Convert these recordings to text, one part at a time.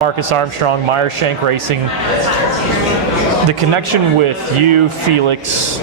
Marcus Armstrong, Meyer-Shank Racing. The connection with you, Felix,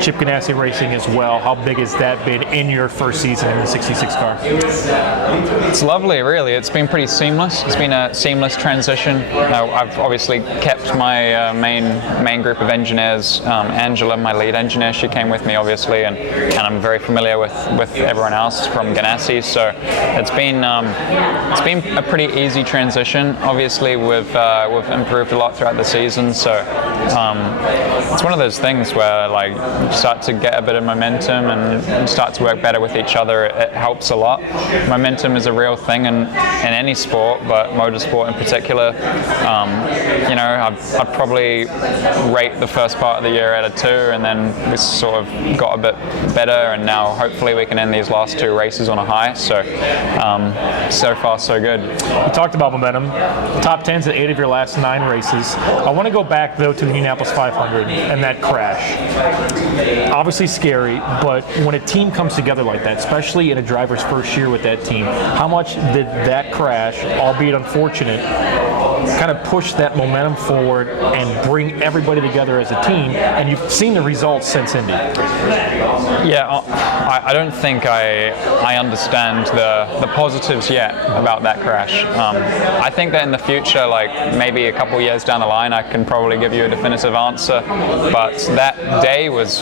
Chip Ganassi Racing as well, how big has that been in your first season in the 66 car? It's lovely, really. It's been pretty seamless. It's been a seamless transition. I've obviously kept my main group of engineers. Angela, my lead engineer, she came with me, obviously, and I'm very familiar with everyone else from Ganassi. So it's been a pretty easy transition. Obviously, we've improved a lot throughout the season. So it's one of those things where like you start to get a bit of momentum and start to work better with each other. It helps a lot. Momentum is a real thing in any sport, but motorsport in particular. I'd probably rate the first part of the year at a 2, and then we sort of got a bit better, and now hopefully we can end these last 2 races on a high. So so far so good. You talked about momentum. Top 10s at 8 of your last 9 races. I want to go back though to the Indianapolis 500 and that crash. Obviously scary, but when a team comes together like that, especially in a driver's first year with that team, how much did that crash, albeit unfortunate, kind of push that momentum forward and bring everybody together as a team? And you've seen the results since Indy. Yeah, I don't think I understand the positives yet about that crash. I think that in the future, like maybe a couple years down the line, I can probably give you a definitive answer. But that day was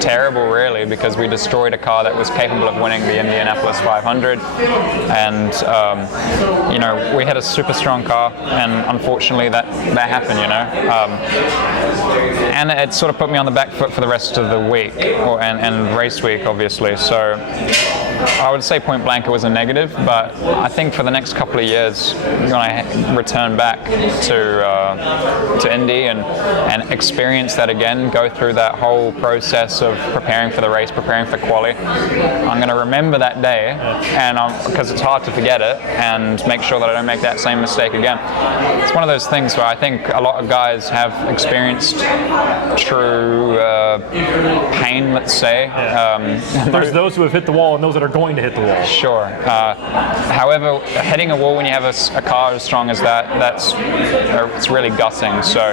terrible, really, because we destroyed a car that was capable of winning the Indianapolis 500. And we had a super strong car, and unfortunately that happened, and it sort of put me on the back foot for the rest of the week, and race week, obviously. So I would say point blank it was a negative, but I think for the next couple of years, when I return back to Indy and experience that again, go through that whole process of preparing for the race, preparing for quali, I'm going to remember that day, and because it's hard to forget it, and make sure that I don't make that same mistake again. It's one of those things where I think a lot of guys have experienced true pain, let's say. There's those who have hit the wall and those that are going to hit the wall. Sure. However, hitting a wall when you have a car as strong as it's really gutting. So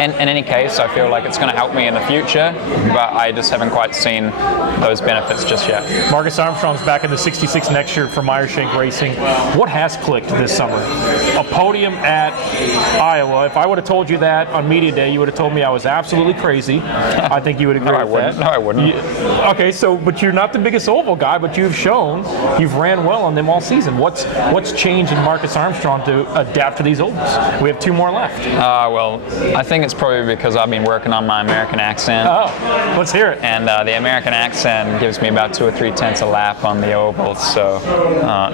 in any case, I feel like it's going to help me in the future, but I just haven't quite seen those benefits just yet. Marcus Armstrong's back in the 66 next year for Meyer-Shank Racing. What has clicked this summer? A podium at Iowa. If I would have told you that on media day, you would have told me I was absolutely crazy. I think you would agree with that. No, I wouldn't. Okay, but you're not the biggest oval guy, but you've shown you've ran well on them all season. What's changed in Marcus Armstrong to adapt to these ovals? We have 2 more left. Well, I think it's probably because I've been working on my American accent. Oh, let's hear it. And the American accent gives me about 2 or 3 tenths a lap on the ovals. So,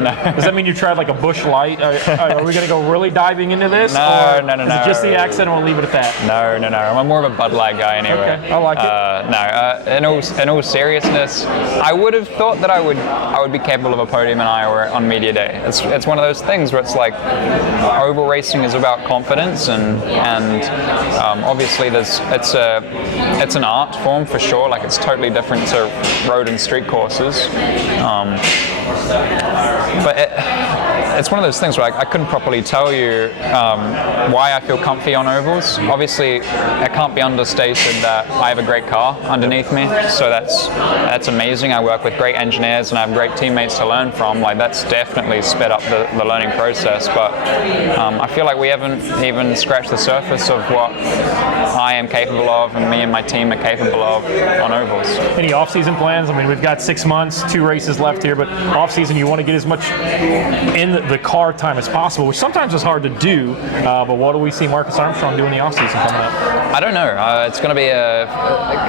no. Does that mean you tried like a Busch Light? Are we going to go really diving into this? No. Is it just the accent, and we'll leave it at that? No. I'm more of a Bud Light guy anyway. Okay, I like it. In all seriousness, I would have thought that I would be capable of a podium in Iowa on media day. It's one of those things where it's like oval racing is about confidence, and obviously it's an art form for sure. Like it's totally different to road and street courses, but it's one of those things where I couldn't properly tell you why I feel comfy on ovals. Obviously, it can't be understated that I have a great car underneath me, so that's amazing. I work with great engineers and I have great teammates to learn from. Like that's definitely sped up the learning process, but I feel like we haven't even scratched the surface of what I am capable of and me and my team are capable of on ovals. Any off-season plans? I mean, we've got 6 months, 2 races left here, but off-season you want to get as much in the car time as possible, which sometimes is hard to do, but what do we see Marcus Armstrong do in the off-season coming up? I don't know. It's going to be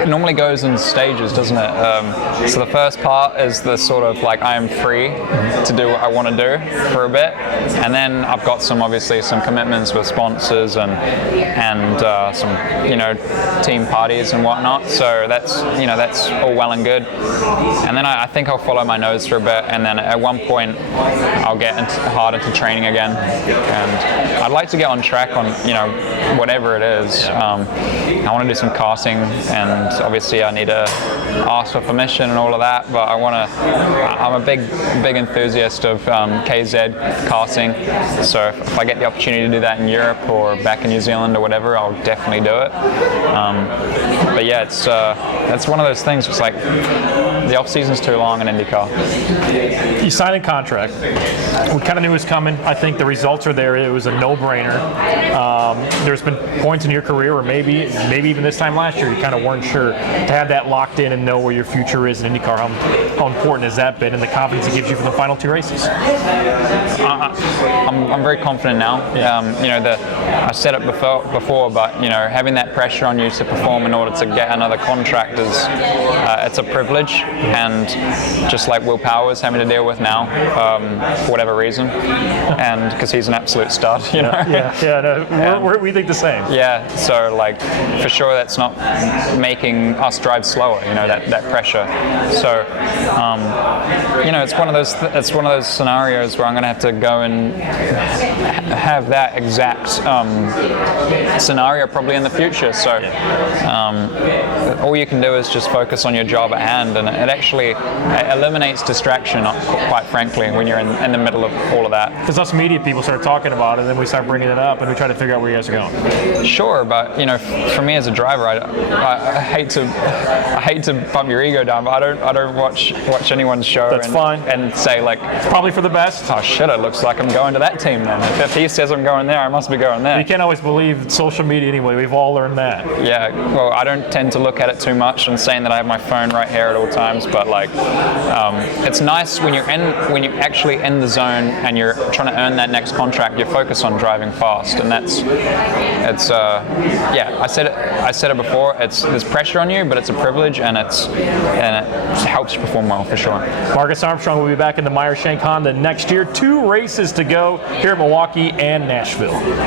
it normally goes in stages, doesn't it? So the first part is the sort of like I am free to do what I want to do for a bit, and then I've got some commitments with sponsors and some team parties and whatnot. So that's all well and good. And then I think I'll follow my nose for a bit, and then at one point I'll get hard into training again, and I'd like to get on track on whatever it is. I want to do some karting, and obviously I need to ask for permission and all of that. But I'm a big enthusiast of KZ karting, so if I get the opportunity to do that in Europe or back in New Zealand or whatever, I'll definitely do it. But yeah, it's one of those things. It's like the off season's too long in IndyCar. You signed a contract. We kind of knew it was coming. I think the results are there. It was a no-brainer. There's been points in your career where maybe even this time last year, you kind of weren't sure. To have that locked in and know where your future is in IndyCar, how important has that been, and the confidence it gives you for the final 2 races? I'm very confident now. I said it before, but having that pressure on you to perform in order to get another contract is it's a privilege, and just like Will Power's having to deal with now for whatever reason, and because he's an absolute stud, We think the same. Yeah, so like for sure that's not making us drive slower, that pressure. So it's one of those scenarios where I'm going to have to go and have that exact scenario probably in the future. So all you can do is just focus on your job at hand, and it actually eliminates distraction, quite frankly, when you're in the middle of all of that. Because us media people start talking about it, and then we start bringing it up, and we try to figure out where you guys are going. Sure, but for me as a driver, I hate to bump your ego down, but I don't watch anyone's show. That's fine. And say like, it's probably for the best. Oh shit! It looks like I'm going to that team then. If he says I'm going there, I must be going there. You can't always believe social media anyway. We've all learned that. Yeah. Well, I don't tend to look at it too much, and saying that I have my phone right here at all times. But like, it's nice when when you're actually in the zone and you're trying to earn that next contract. You're focused on driving fast, and I said it before. There's pressure on you, but it's a privilege, and it helps you perform well for sure. Marcus Armstrong will be back in the Meyer-Shank Honda next year. 2 races to go here at Milwaukee and Nashville.